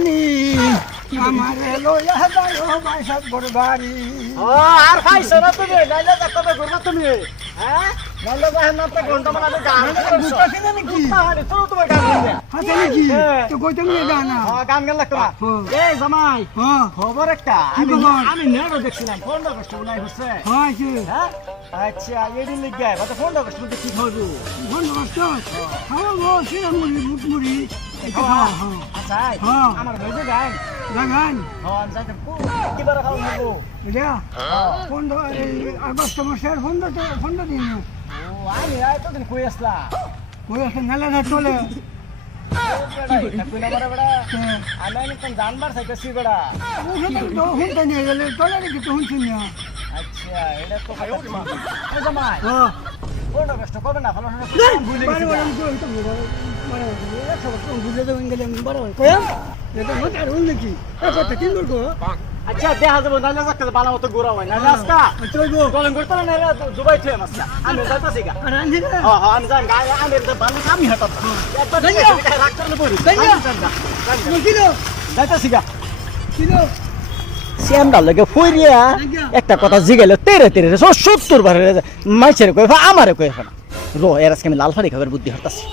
জানি আমারে লইয়া যাও বাইসাত বড়বাড়ি ও আর খাইছো না তুমি নাইলে কবে ঘুরবা তুমি হ্যাঁ নাইলে বাহির না তো ঘন্টা মানে গান বুঝতা ছিল নাকি তাহলে তো তোমার গান গাইলে হাতে নাকি তো কইতাম না গানা হ্যাঁ গান গান লাগতো না এই জামাই হ্যাঁ খবর একটা কি খবর? আমি নেড়ো দেখছিলাম ফোন করতে উলাই হচ্ছে হ্যাঁ কি হ্যাঁ আচ্ছা এই লিখ গায় বাবা ফোন করতে তুমি কি খবর ফোন করছ হ্যাঁ ও সিরাম মুড়ি এটা হ্যাঁ হ্যাঁ আচ্ছা হ্যাঁ। আমার মেজে গান লাগান হ্যাঁ যাইতে কি বার খাও নেবো এটা ফোন এই আগস্ট মাসের ফোন দিন ও আমি এতদিন কই আসলা ওই আছে নালা না চলে কইনা মারা বড়া আমি কোন জানবার চাইতেছি বড়া তো হুনটা নিয়ে গেলে চলে নাকি তো হুনছি না আচ্ছা এটা তো এই জামাই হ্যাঁ ফোন কষ্ট করবে না ভালো ভুলে বারে গেছি বারে আমি কই তো মানে একশো বছর বুঝে দেবেন গেলে আমি বারে বারে কই এটা মত আর হুন নাকি এই কথা কি করবো আচ্ছা দেখা যাবো নাইলে যাচ্ছে ভালো মতো ঘোরা হয় নাইলে আজকা চলবো কলম করতে না নাইলে দুবাই থেকে মাসলা আমি যাইতাছি গা আর আনছি না হ্যাঁ হ্যাঁ আমি যাই গায়ে আমি ভালো আমি হাঁটাত একবার রাখ করলে পড়ি কিলো যাইতাছি গা কিলো শ্যামটা লাগে ফইরিয়া একটা কথা জিগাইলো তেরে তেরে 70 বারে মাইছের কই আমারে কই না রো এর আজকে আমি লাল ফাড়ি খাবার বুদ্ধি হতাছি